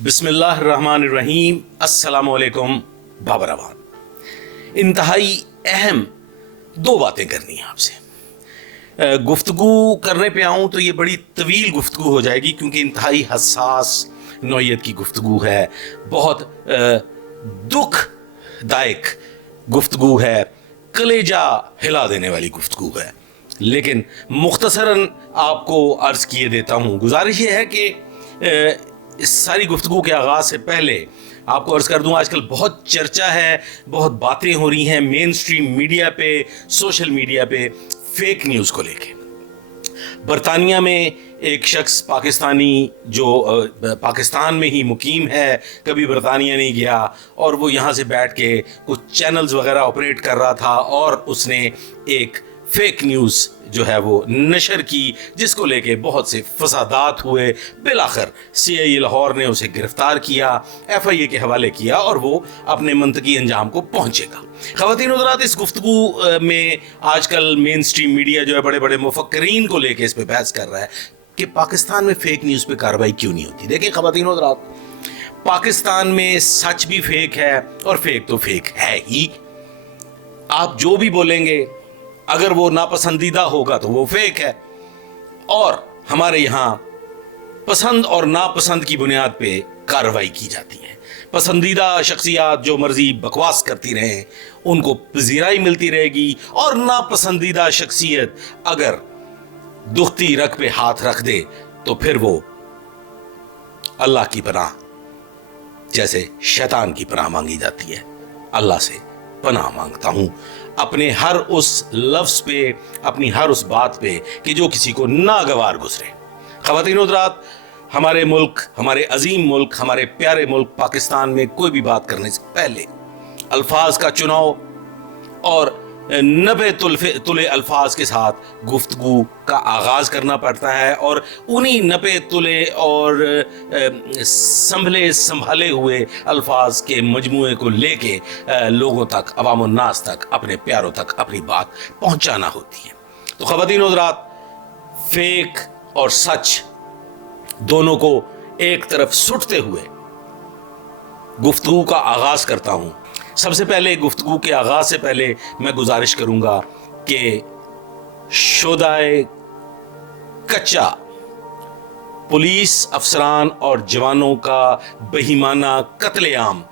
बिस्मिल्लाह रहमान रहीम। अस्सलामु अलैकुम बाबरवान। इंतहाई अहम दो बातें करनी है आपसे। गुफ्तगू करने पे आऊँ तो ये बड़ी तवील गुफ्तगू हो जाएगी क्योंकि इंतहाई हसास नौयत की गुफ्तगू है, बहुत दुखदायक गुफ्तगू है, कलेजा हिला देने वाली गुफ्तगू है। लेकिन मुख्तसरन आपको अर्ज़ किए देता हूँ। गुजारिश ये है कि इस सारी गुफ्तगू के आगाज़ से पहले आपको अर्ज़ कर दूं, आजकल बहुत चर्चा है, बहुत बातें हो रही हैं मेन स्ट्रीम मीडिया पे, सोशल मीडिया पे फेक न्यूज़ को लेके। बरतानिया में एक शख्स पाकिस्तानी जो पाकिस्तान में ही मुकीम है, कभी बरतानिया नहीं गया, और वो यहाँ से बैठ के कुछ चैनल्स वगैरह ऑपरेट कर रहा था और उसने एक फेक न्यूज़ जो है वो नशर की, जिसको लेके बहुत से फसादात हुए। बिलाखिर CI लाहौर ने उसे गिरफ्तार किया, FIA के हवाले किया और वो अपने मंतकी अंजाम को पहुंचेगा। ख़वातीन हज़रात, इस गुफ्तगू में आजकल मेन स्ट्रीम मीडिया जो है बड़े बड़े मुफक्करीन को लेके इस पे बहस कर रहा है कि पाकिस्तान में फेक न्यूज़ पे कार्रवाई क्यों नहीं होती। देखिए ख़वातीन हज़रात, पाकिस्तान में सच भी फेक है और फेक तो फेक है ही। आप जो भी बोलेंगे अगर वो नापसंदीदा होगा तो वो फेक है, और हमारे यहाँ पसंद और नापसंद की बुनियाद पे कार्रवाई की जाती है। पसंदीदा शख्सियात जो मर्जी बकवास करती रहें उनको पजीराई मिलती रहेगी, और नापसंदीदा शख्सियत अगर दुखती रग पे हाथ रख दे तो फिर वो अल्लाह की पनाह, जैसे शैतान की पनाह मांगी जाती है। अल्लाह से पनाह मांगता हूं अपने हर उस लफ्ज पे, अपनी हर उस बात पे कि जो किसी को नागवार गुजरे। ख़वातीन हज़रात, हमारे मुल्क, हमारे अजीम मुल्क, हमारे प्यारे मुल्क पाकिस्तान में कोई भी बात करने से पहले अल्फाज का चुनाव और 90 तुले अल्फाज के साथ गुफ्तगू का आगाज़ करना पड़ता है, और उन्हीं 90 तुले और संभाले हुए अल्फाज के मजमूए को लेके लोगों तक, अवामुन्नास तक, अपने प्यारों तक अपनी बात पहुंचाना होती है। तो ख़वातीन हज़रात, फेक और सच दोनों को एक तरफ सुटते हुए गुफ्तगू का आगाज़ करता हूं। सबसे पहले गुफ्तगू के आगाज़ से पहले मैं गुजारिश करूंगा कि शोदाए कच्चा पुलिस अफसरान और जवानों का बेईमाना कत्लेआम,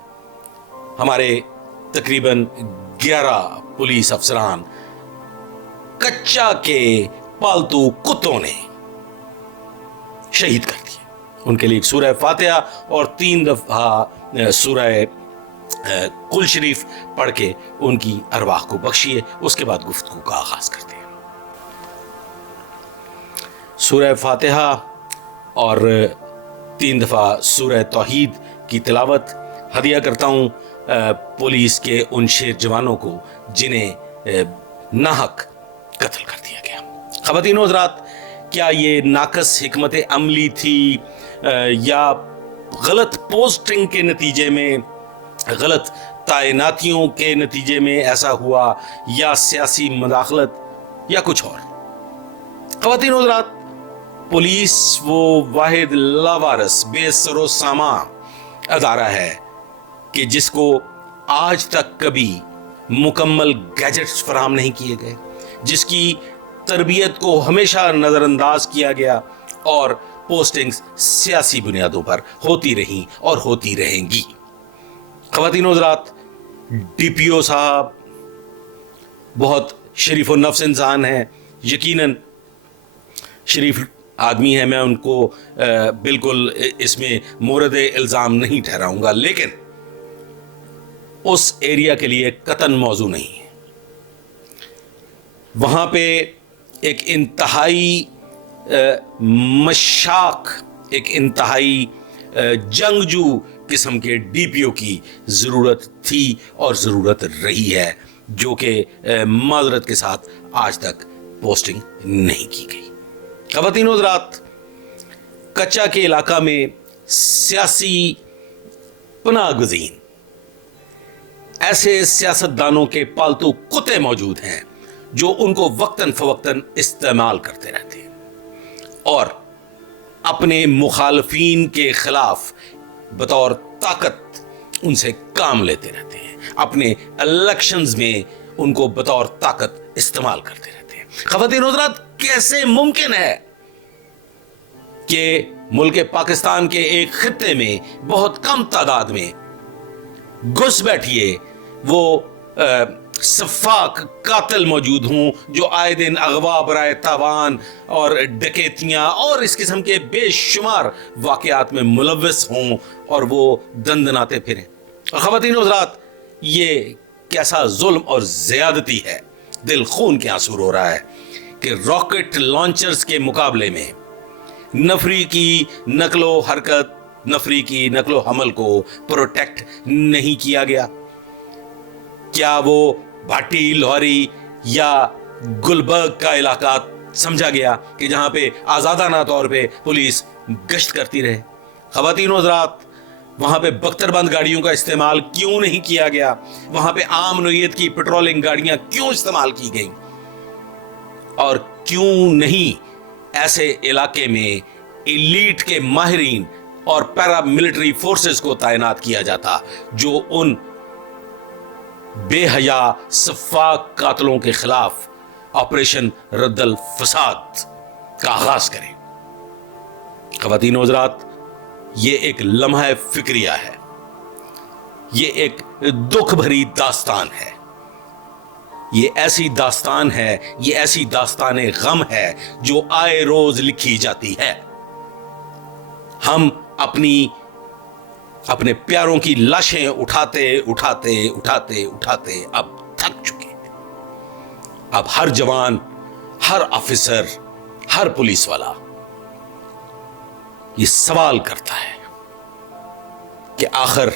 हमारे तकरीबन 11 पुलिस अफसरान कच्चा के पालतू कुत्तों ने शहीद कर दिए। उनके लिए एक सूरह फातिहा और 3 दफ़ा सूरह कुल शरीफ पढ़ के उनकी अरवाह को बख्शिए। उसके बाद गुफ्तगू का आगाज करते हैं। सूरह फातिहा और 3 दफ़ा सूरह तौहीद की तिलावत हदिया करता हूँ पुलिस के उन शेर जवानों को जिन्हें नाहक कत्ल कर दिया गया। ख़वातीन हज़रात, क्या ये नाकस हिकमत अमली थी या गलत पोस्टिंग के नतीजे में, गलत तैनातियों के नतीजे में ऐसा हुआ, या सियासी मदाखलत या कुछ और? ख़वातीन हज़रात, पुलिस वो वाहिद लावारस बेसरो सामा अदारा है कि जिसको आज तक कभी मुकम्मल गैजेट्स फराहम नहीं किए गए, जिसकी तरबियत को हमेशा नज़रअंदाज किया गया, और पोस्टिंग्स सियासी बुनियादों पर होती रहीं और होती रहेंगी। ख़वातीन हज़रात, DPO साहब बहुत शरीफ व नफ्स इंसान हैं, यकीनन शरीफ आदमी है, मैं उनको बिल्कुल इसमें मोरद इल्ज़ाम नहीं ठहराऊंगा, लेकिन उस एरिया के लिए कतन मौजू नहीं है। वहाँ पे एक इंतहाई मशाक, एक इंतहाई जंगजू किस्म के DPO की ज़रूरत थी और ज़रूरत रही है, जो कि माज़रत के साथ आज तक पोस्टिंग नहीं की गई। ख़वातीन हज़रात, कच्चा के इलाका में सियासी पनाहगज़ीन ऐसे सियासतदानों के पालतू कुत्ते मौजूद हैं जो उनको वक्तन फ़वक्तन इस्तेमाल करते रहते हैं और अपने मुखालफीन के खिलाफ बतौर ताकत उनसे काम लेते रहते हैं, अपने इलेक्शंस में उनको बतौर ताकत इस्तेमाल करते रहते हैं। ख़वातीन और हज़रात, कैसे मुमकिन है कि मुल्क पाकिस्तान के एक खित्ते में बहुत कम तादाद में घुस बैठिए वो सफाक कातिल मौजूद हों जो आए दिन अगवा, बराए तावान और डकैतियां और इस किस्म के बेशुमार वाकयात में मुलव्वस हों और वो दंदनाते फिरें। और ख़वातीन और हज़रात, ये कैसा जुल्म और ज़्यादती है, दिल खून के आंसू रो रहा है कि रॉकेट लॉन्चर्स के मुकाबले में नफरी की नकलो हरकत, नफरी की नकलो हमल को प्रोटेक्ट नहीं किया गया। क्या वो भाटी, लोहरी या गुलबर्ग का इलाका समझा गया कि जहां पे आजादाना तौर पे पुलिस गश्त करती रहे? ख़वातीन और हज़रात, वहां पे बख्तरबंद गाड़ियों का इस्तेमाल क्यों नहीं किया गया? वहां पे आम नौइयत की पेट्रोलिंग गाड़ियां क्यों इस्तेमाल की गई? और क्यों नहीं ऐसे इलाके में एलीट के माहिरीन और पैरा मिलिट्री फोर्सेस को तैनात किया जाता जो उन बेहया सफाक कातलों के खिलाफ ऑपरेशन रद्दल फसाद का आगाज करें? ख़वातीन और हज़रात, ये एक लम्हा फिक्रिया है, ये एक दुख भरी दास्तान है, ये ऐसी दास्तान है, ये ऐसी दास्तान गम है जो आए रोज लिखी जाती है। हम अपने प्यारों की लाशें उठाते उठाते उठाते उठाते अब थक चुके हैं। अब हर जवान, हर ऑफिसर, हर पुलिस वाला ये सवाल करता है कि आखिर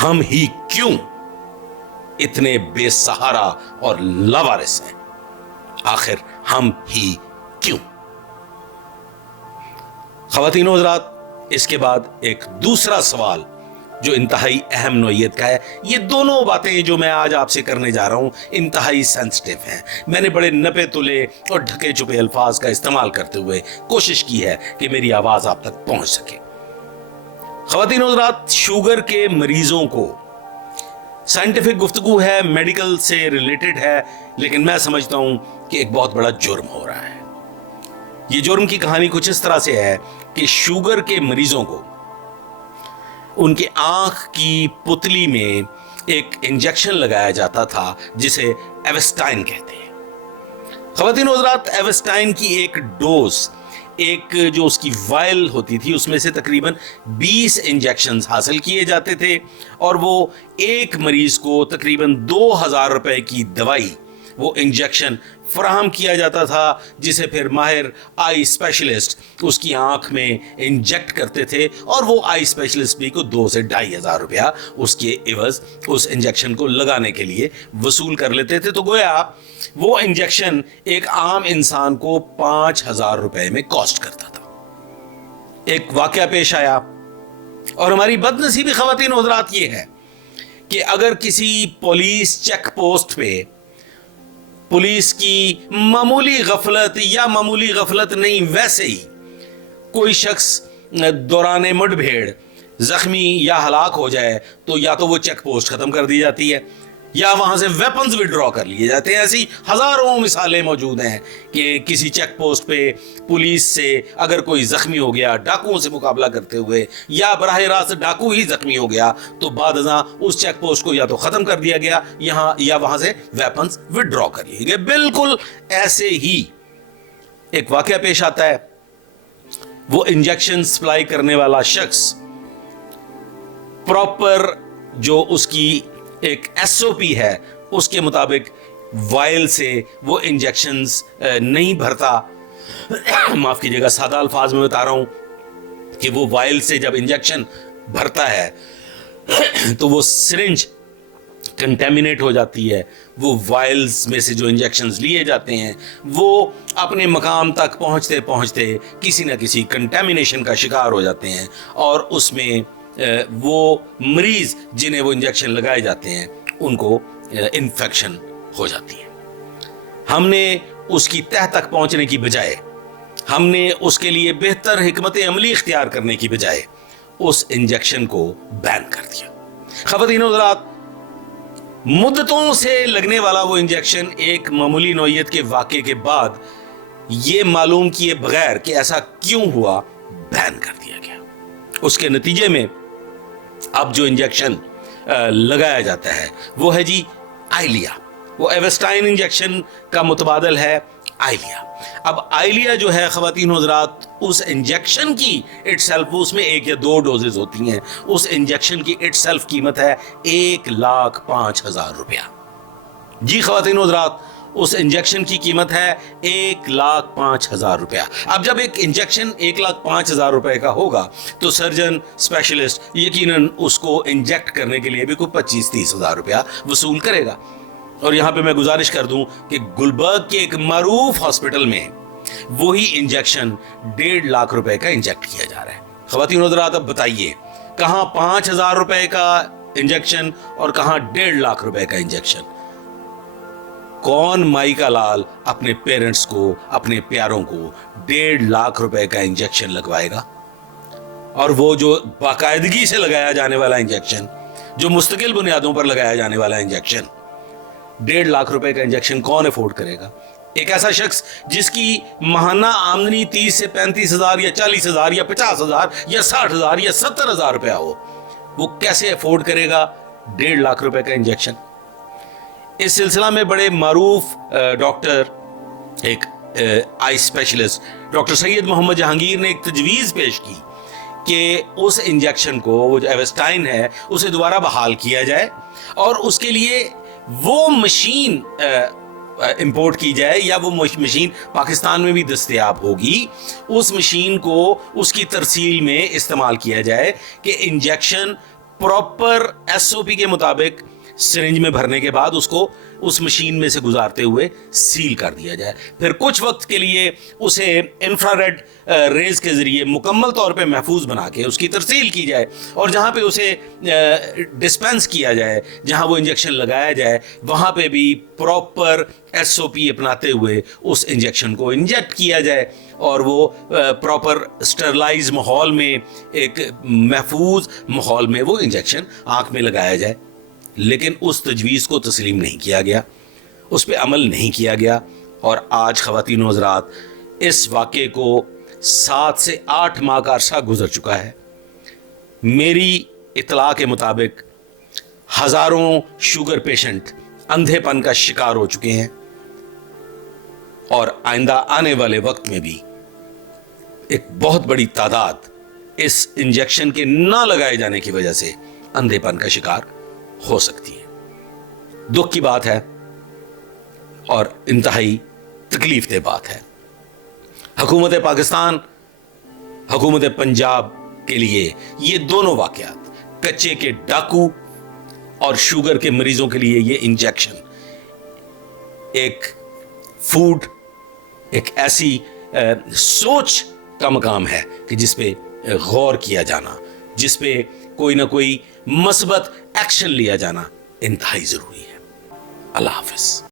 हम ही क्यों इतने बेसहारा और लावारिस हैं? आखिर हम ही क्यों? ख़वातीन और हज़रात, इसके बाद एक दूसरा सवाल जो इंतहाई अहम नौइयत का है। ये दोनों बातें जो मैं आज आपसे करने जा रहा हूं इंतहाई सेंसिटिव हैं। मैंने बड़े नपे तुले और ढके छुपे अल्फाज का इस्तेमाल करते हुए कोशिश की है कि मेरी आवाज आप तक पहुंच सके। ख़वातीन और हज़रात, शुगर के मरीजों को साइंटिफिक गुफ्तगू है, मेडिकल से रिलेटेड है, लेकिन मैं समझता हूं कि एक बहुत बड़ा जुर्म हो रहा है। ये जुर्म की कहानी कुछ इस तरह से है कि शुगर के मरीजों को उनके आंख की पुतली में एक इंजेक्शन लगाया जाता था जिसे एवेस्टाइन कहते हैं। ख़वातीन और हज़रात, एवेस्टाइन की एक डोज, एक जो उसकी वायल होती थी, उसमें से तकरीबन 20 इंजेक्शंस हासिल किए जाते थे और वो एक मरीज को तकरीबन 2000 रुपए की दवाई, वो इंजेक्शन फराहम किया जाता था, जिसे फिर माहिर आई स्पेशलिस्ट उसकी आंख में इंजेक्ट करते थे और वो आई स्पेशलिस्ट भी को 2 से 2500 रुपया उसके एवज उस इंजेक्शन को लगाने के लिए वसूल कर लेते थे। तो गोया वो इंजेक्शन एक आम इंसान को 5000 रुपए में कॉस्ट करता था। एक वाकया पेश आया और हमारी बदनसीबी ख़वातीन और हज़रात ये है कि अगर किसी पुलिस चेक पोस्ट पे पुलिस की मामूली गफलत या मामूली गफलत नहीं, वैसे ही कोई शख्स दौरान मुठभेड़ जख्मी या हलाक हो जाए तो या तो वो चेक पोस्ट खत्म कर दी जाती है या वहां से वेपन्स विड्रॉ कर लिए जाते हैं। ऐसी हजारों मिसालें मौजूद हैं कि किसी चेक पोस्ट पे पुलिस से अगर कोई जख्मी हो गया डाकुओं से मुकाबला करते हुए या बराह रास्त डाकू ही जख्मी हो गया तो बाद उस चेक पोस्ट को या तो खत्म कर दिया गया यहाँ या वहां से वेपन्स विड्रॉ कर लिए गए। बिल्कुल ऐसे ही एक वाकया पेश आता है। वो इंजेक्शन सप्लाई करने वाला शख्स प्रॉपर जो उसकी एक एसओपी है उसके मुताबिक वायल से वो इंजेक्शंस नहीं भरता। माफ कीजिएगा, सादा अल्फाज में बता रहा हूं कि वो वायल से जब इंजेक्शन भरता है तो वो सिरिंज कंटेमिनेट हो जाती है। वो वायल्स में से जो इंजेक्शंस लिए जाते हैं वो अपने मकाम तक पहुंचते पहुंचते किसी ना किसी कंटेमिनेशन का शिकार हो जाते हैं और उसमें वो मरीज जिन्हें वो इंजेक्शन लगाए जाते हैं उनको इन्फेक्शन हो जाती है। हमने उसकी तह तक पहुंचने की बजाय, हमने उसके लिए बेहतर हिकमत अमली इख्तियार करने की बजाय उस इंजेक्शन को बैन कर दिया। ख़वातीन और हज़रात, मुद्दतों से लगने वाला वो इंजेक्शन एक मामूली नौइयत के वाक़े के बाद ये मालूम किए बगैर कि ऐसा क्यों हुआ बैन कर दिया गया। उसके नतीजे में अब जो इंजेक्शन लगाया जाता है वो है जी आइलिया। वो एवेस्टाइन इंजेक्शन का मुतबादल है आइलिया। अब आइलिया जो है ख़वातीन हज़रात, उस इंजेक्शन की इटसेल्फ, उसमें 1 या 2 डोजेज होती हैं, उस इंजेक्शन की इटसेल्फ कीमत है 1,05,000 रुपया। जी ख़वातीन हज़रात, उस इंजेक्शन की कीमत है 1,05,000 रुपया। अब जब एक इंजेक्शन 1,05,000 रुपए का होगा तो सर्जन स्पेशलिस्ट यकीनन उसको इंजेक्ट करने के लिए भी कोई 25-30 हज़ार रुपया वसूल करेगा। और यहाँ पे मैं गुजारिश कर दूं कि गुलबर्ग के एक मारूफ हॉस्पिटल में वही इंजेक्शन 1.5 लाख रुपए का इंजेक्ट किया जा रहा है। ख़वातीन हज़रात, अब बताइए कहाँ 5,000 रुपए का इंजेक्शन और कहाँ 1.5 लाख रुपए का इंजेक्शन। कौन माई का लाल अपने पेरेंट्स को, अपने प्यारों को 1.5 लाख रुपए का इंजेक्शन लगवाएगा? और वो जो बाकायदगी से लगाया जाने वाला इंजेक्शन, जो मुस्तकिल बुनियादों पर लगाया जाने वाला इंजेक्शन, 1.5 लाख रुपए का इंजेक्शन कौन अफोर्ड करेगा? एक ऐसा शख्स जिसकी माहाना आमदनी 30 से 35 हज़ार या 40 हज़ार या 50 हज़ार या 60 हज़ार या 70 हज़ार रुपया हो, वो कैसे अफोर्ड करेगा 1.5 लाख रुपए का इंजेक्शन? इस सिलसिला में बड़े मारूफ डॉक्टर, एक eye specialist doctor Syed Mohammad Jahangir ने एक तजवीज़ पेश की कि उस इंजेक्शन को, वो जो एवेस्टाइन है, उसे दोबारा बहाल किया जाए और उसके लिए वो मशीन इंपोर्ट की जाए या वो मशीन पाकिस्तान में भी दस्तयाब होगी, उस मशीन को उसकी तरसील में इस्तेमाल किया जाए कि इंजेक्शन प्रॉपर SOP के मुताबिक सिरिंज में भरने के बाद उसको उस मशीन में से गुजारते हुए सील कर दिया जाए। फिर कुछ वक्त के लिए उसे इंफ्रारेड रेज के जरिए मुकम्मल तौर पे महफूज बना के उसकी तरसील की जाए और जहाँ पे उसे डिस्पेंस किया जाए, जहाँ वो इंजेक्शन लगाया जाए, वहाँ पे भी प्रॉपर SOP अपनाते हुए उस इंजेक्शन को इंजेक्ट किया जाए और वो प्रॉपर स्टरलाइज माहौल में, एक महफूज माहौल में वो इंजेक्शन आँख में लगाया जाए। लेकिन उस तजवीज़ को तस्लीम नहीं किया गया, उस पर अमल नहीं किया गया और आज ख़वातीन हज़रात, इस वाक़े को 7 से 8 माह का अरसा गुजर चुका है। मेरी इत्तला के मुताबिक हज़ारों शुगर पेशेंट अंधेपन का शिकार हो चुके हैं और आइंदा आने वाले वक्त में भी एक बहुत बड़ी तादाद इस इंजेक्शन के ना लगाए जाने की वजह से अंधेपन का शिकार हो सकती है। दुख की बात है और इंतहाई तकलीफ दे बात है। हुकूमत पाकिस्तान, हुकूमत पंजाब के लिए ये दोनों वाक़यात, कच्चे के डाकू और शुगर के मरीजों के लिए ये इंजेक्शन, एक फूड, एक ऐसी सोच का मकाम है कि जिस पे गौर किया जाना, जिस पे कोई ना कोई मस्बत एक्शन लिया जाना इंतहाई जरूरी है। अल्लाह हाफ़िज़।